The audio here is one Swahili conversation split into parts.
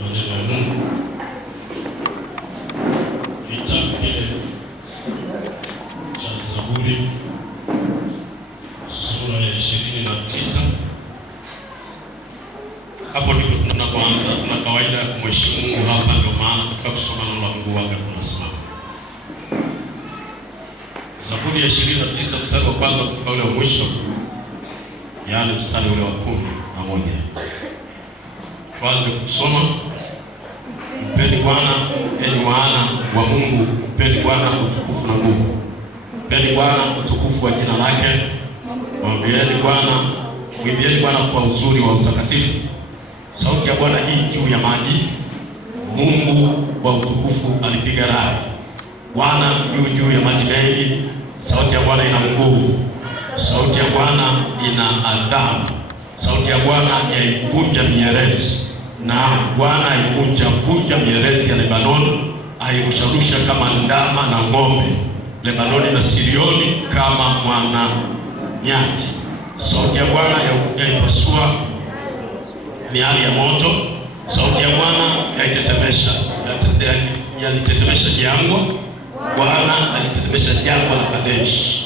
maneno ya Mungu. Kitabu kile cha Zaburi sura ya 29. Hapo ndipo tunapoanza. Tuna kawaida ya kumheshimu Mungu hapa, ndio maana katika kusoma neno la Mungu waga tunasimama. Zaburi ya 29 mstari wa kwanza mpaka ule wa mwisho, yaani mstari ule wa 11. Kwanza kusoma. Mpeni Bwana enyi wana wa Mungu, mpeni Bwana utukufu na nguvu. Mpeni Bwana utukufu wa jina lake. Mwimbieni Bwana kwa uzuri wa utakatifu. Sauti ya Bwana hii juu ya maji. Mungu wa utukufu alipiga radi. Bwana juu ya maji mengi. Sauti ya Bwana ina nguvu. Sauti ya Bwana ina adhabu. Sauti ya Bwana yaivunja mierezi. Na Bwana aivunja mierezi ya Lebanoni, airusharusha kama ndama na ng'ombe. Lebanoni na Sirioni kama mwana nyati. Sauti ya Bwana yaipasua miali ya moto. Sauti ya Bwana yalitetemesha jangwa. Bwana alitetemesha jangwa la Kadesh.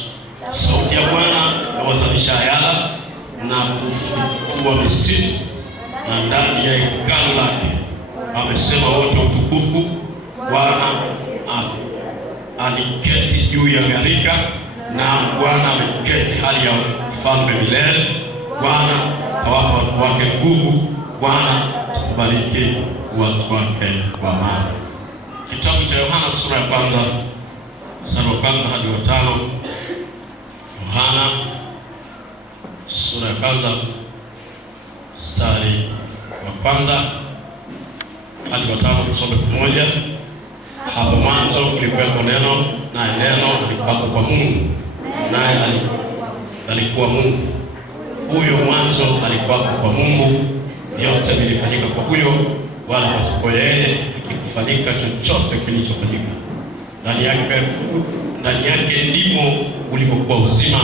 Sauti ya Bwana yawazamisha ayala na kufufua misitu na ndani ya hekalu lake. Amesema wote utukufu. Bwana aliketi juu ya gharika, na Bwana ameketi hali ya ufalme milele. Bwana awapa watu wake nguvu. Bwana tubariki watu wake kwa amani. Kitabu cha Yohana sura ya kwanza mstari wa kwanza hadi wa 5. Yohana sura ya kwanza mstari wa kwanza hadi wa 5, tusome pamoja. Hapo mwanzo kulikuwa neno, naye neno alikuwa kwa Mungu, naye alikuwa Mungu. Huyo mwanzo alikuwa kwa Mungu. Yote vilifanyika kwa huyo, wala pasipo yeye hakikufanyika chochote kilichofanyika. Ndani yake ndimo ulipokuwa uzima,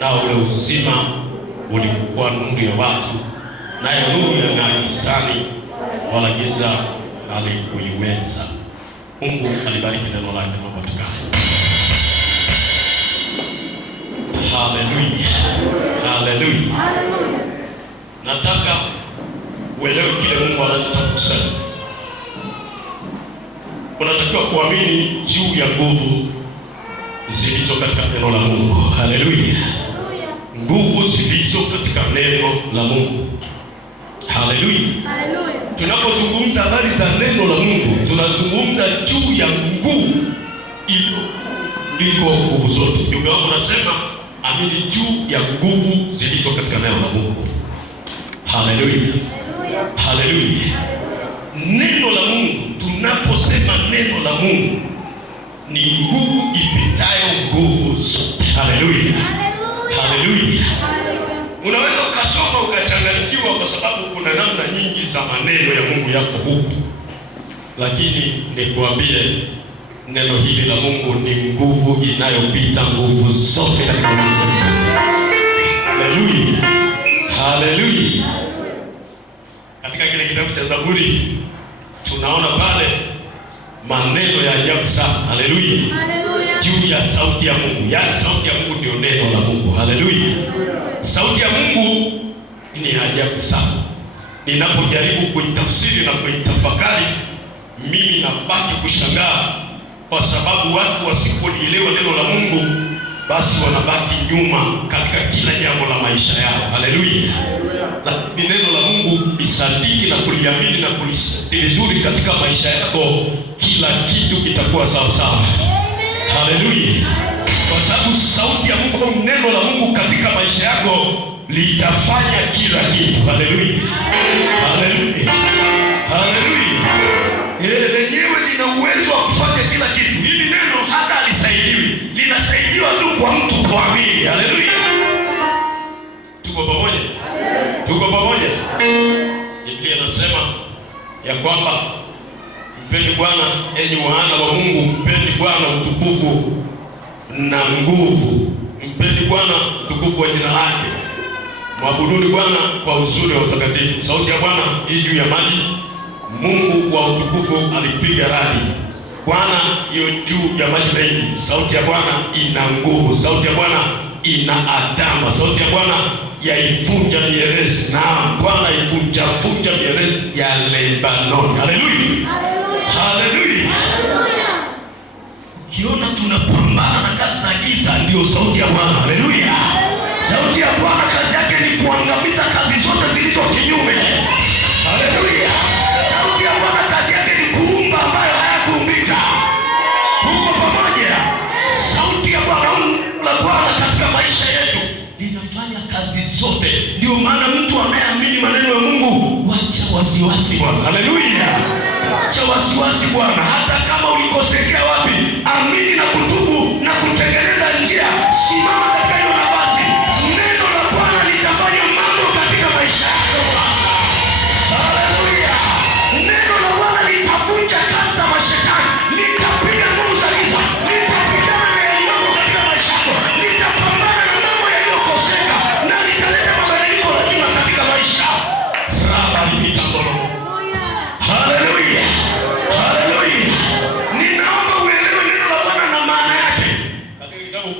nao ule uzima ulikuwa nuru ya watu, nayo nuru yang'aa gizani, wala giza halikuiweza. Mungu alibariki neno lake na kutukuza. Haleluya. Haleluya. Nataka uelewe kile Mungu anachotaka kusema. Unatakiwa kuamini juu ya nguvu zilizo katika neno la Mungu. Haleluya. Nguvu zilizo katika neno la Mungu. Haleluya. Tunapozungumza habari za neno la Mungu, tunazungumza juu ya nguvu iliyo kuliko nguvu zote. Ndio wangu nasema amini juu ya nguvu zilizo katika neno la Mungu. Haleluya. Haleluya. Neno la Mungu, tunaposema neno la Mungu ni nguvu ipitayo nguvu zote. Haleluya. Haleluya. Unaweza ukasoma ukachanganyikiwa kwa sababu kuna namna nyingi za maneno ya Mungu yako huku. Lakini nikuambie neno hili la Mungu ni nguvu inayopita nguvu zote katika Mungu. Haleluya. Haleluya. Katika kile kitabu cha Zaburi tunaona pale maneno ya ajabu sana. Haleluya. Juu ya sauti ya Mungu. Yaani sauti ya Mungu ndio neno la Mungu. Haleluya. Sauti ya Mungu ni ajabu sana. Ninapojaribu kuitafsiri na kuitafakari, mimi nabaki kushangaa, kwa sababu watu wasipolielewa neno la Mungu basi wanabaki nyuma katika kila jambo la maisha yao. Haleluya. Lakini neno la Mungu lisadiki na kuliamini na kulisiti vizuri katika maisha yako, kila kitu kitakuwa sawa sawa. Haleluya. Kwa sababu sauti ya Mungu, neno la Mungu katika maisha yako litafanya kila kitu. Haleluya. Haleluya. Haleluya. Lenyewe lina uwezo wa kufanya kila kitu. Hili neno hata alisaidiwi, linasaidiwa tu kwa mtu kuamini. Haleluya. Tuko pamoja? Tuko pamoja? Biblia inasema ya kwamba mpeni Bwana enyi wana wa Mungu, mpeni Bwana utukufu na nguvu. Mpeni Bwana utukufu wa jina lake. Mwabuduni Bwana kwa uzuri wa utakatifu. Sauti ya Bwana hii juu ya maji. Mungu wa utukufu alipiga radi. Bwana yu juu ya maji mengi. Sauti ya Bwana ina nguvu. Sauti ya Bwana ina adama. Sauti ya Bwana yaivunja mierezi. Naam, Bwana ivunja mierezi ya Lebanon. Haleluya. Haleluya. Ukiona tunapambana na kazi za giza, ndio sauti ya Bwana. Haleluya. Sauti ya Bwana kazi yake ni kuangamiza kazi zote zilizo kinyume. Haleluya. Sauti ya Bwana kazi yake ni kuumba ambayo hayakuumbika. Tuko pamoja. Sauti ya Bwana, neno la Bwana katika maisha yetu linafanya kazi zote. Ndio maana mtu anayeamini maneno ya Mungu, wacha wasiwasi Bwana. Haleluya. Wacha wasiwasi Bwana. Hata kama ulikosekea wapi, amini na kutubu na kutengeneza njia. Simama katika hiyo nafasi. Neno la Bwana litafanya mambo katika maisha yako. Haleluya. Neno la Bwana litavunja kazi za mashetani, litapiga nguvu za giza, litapigana na yaliyo katika maisha yako, litapambana na mambo yaliyokoseka na litaleta mabadiliko lazima katika maisha. Raba libitambolo. Haleluya. Haleluya. Ninaomba uelewe neno la Bwana na maana yake. Katika kitabu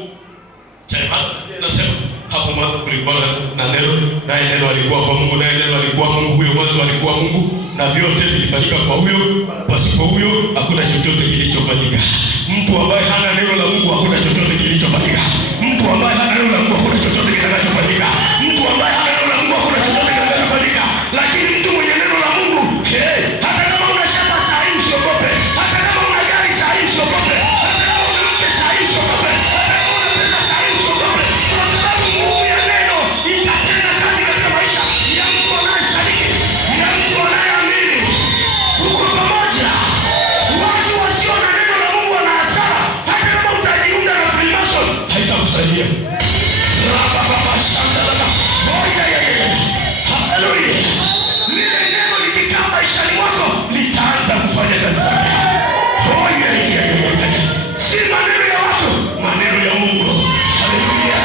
cha Yohana inasema hapo mwanzo kulikuwa na neno, naye neno alikuwa kwa Mungu, naye neno alikuwa Mungu. Huyo mwanzo alikuwa Mungu, na vyote vilifanyika kwa huyo. Pasipo huyo hakuna chochote kilichofanyika. Mtu ambaye hana neno la Mungu hakuna chochote kilichofanyika. Mtu ambaye hana neno la Mungu hakuna chochote kitakachofanyika. Mtu ambaye hana neno la Mungu hakuna chochote kitakachofanyika. Lakini mtu mwenye neno la Mungu, hata kama una shamba saa hii usiogope. Hata kama una gari saa hii usiogope. Hata kama una mke saa hii usiogope. Hata kama una pesa saa hii usiogope. Kwa sababu nguvu ya neno itatenda kazi katika maisha ya mtu anayesadiki, ya mtu anayeamini. Tuko pamoja. Watu wasio na neno la Mungu wana hasara. Hata kama utajiunga na Freemason, haitakusaidia. Haleluya. Lile neno likikaa maishani mwako litaanza kufanya kazi zake. Si maneno ya watu, maneno ya Mungu. Haleluya.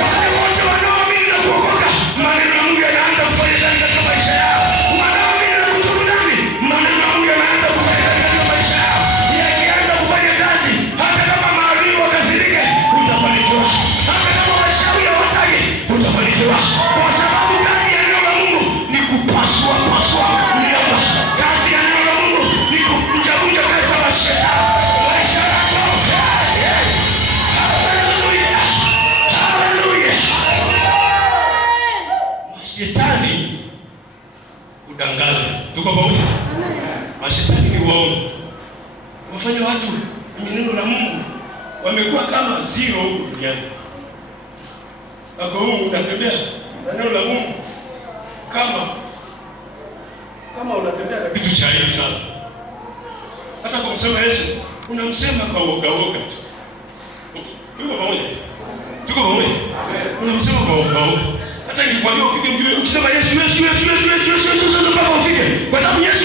Wale wote wanaoamini na kuokoka, maneno ya Mungu yanaanza kufanya kazi katika maisha yao. Wanaoamini na kutubu dhambi, maneno ya Mungu yanaanza kufanya kazi katika maisha yao. Yakianza kufanya kazi, hata kama maadui wakasirike, utafanikiwa. Hata kama wachawi hawataki, utafanikiwa. Kwa sababu kazi ya neno la Mungu ni kupasua miamba. Kazi ya neno la Mungu ni kuvunja kazi za mashetani. Maisha yako. Haleluya. Haleluya. Mashetani udanganya. Tuko pamoja? Mashetani ni uongo. Wafanya watu wenye neno la Mungu wamekuwa kama zero huko duniani. Wako huko unatembea na neno la Mungu kama unatembea na kitu cha aibu sana. Hata kumsema Yesu unamsema kwa woga tu. Tuko pamoja? Tuko pamoja? Unamsema kwa woga. Hata nikikwambia upige mbio ukisema Yesu mpaka ufike. Kwa sababu Yesu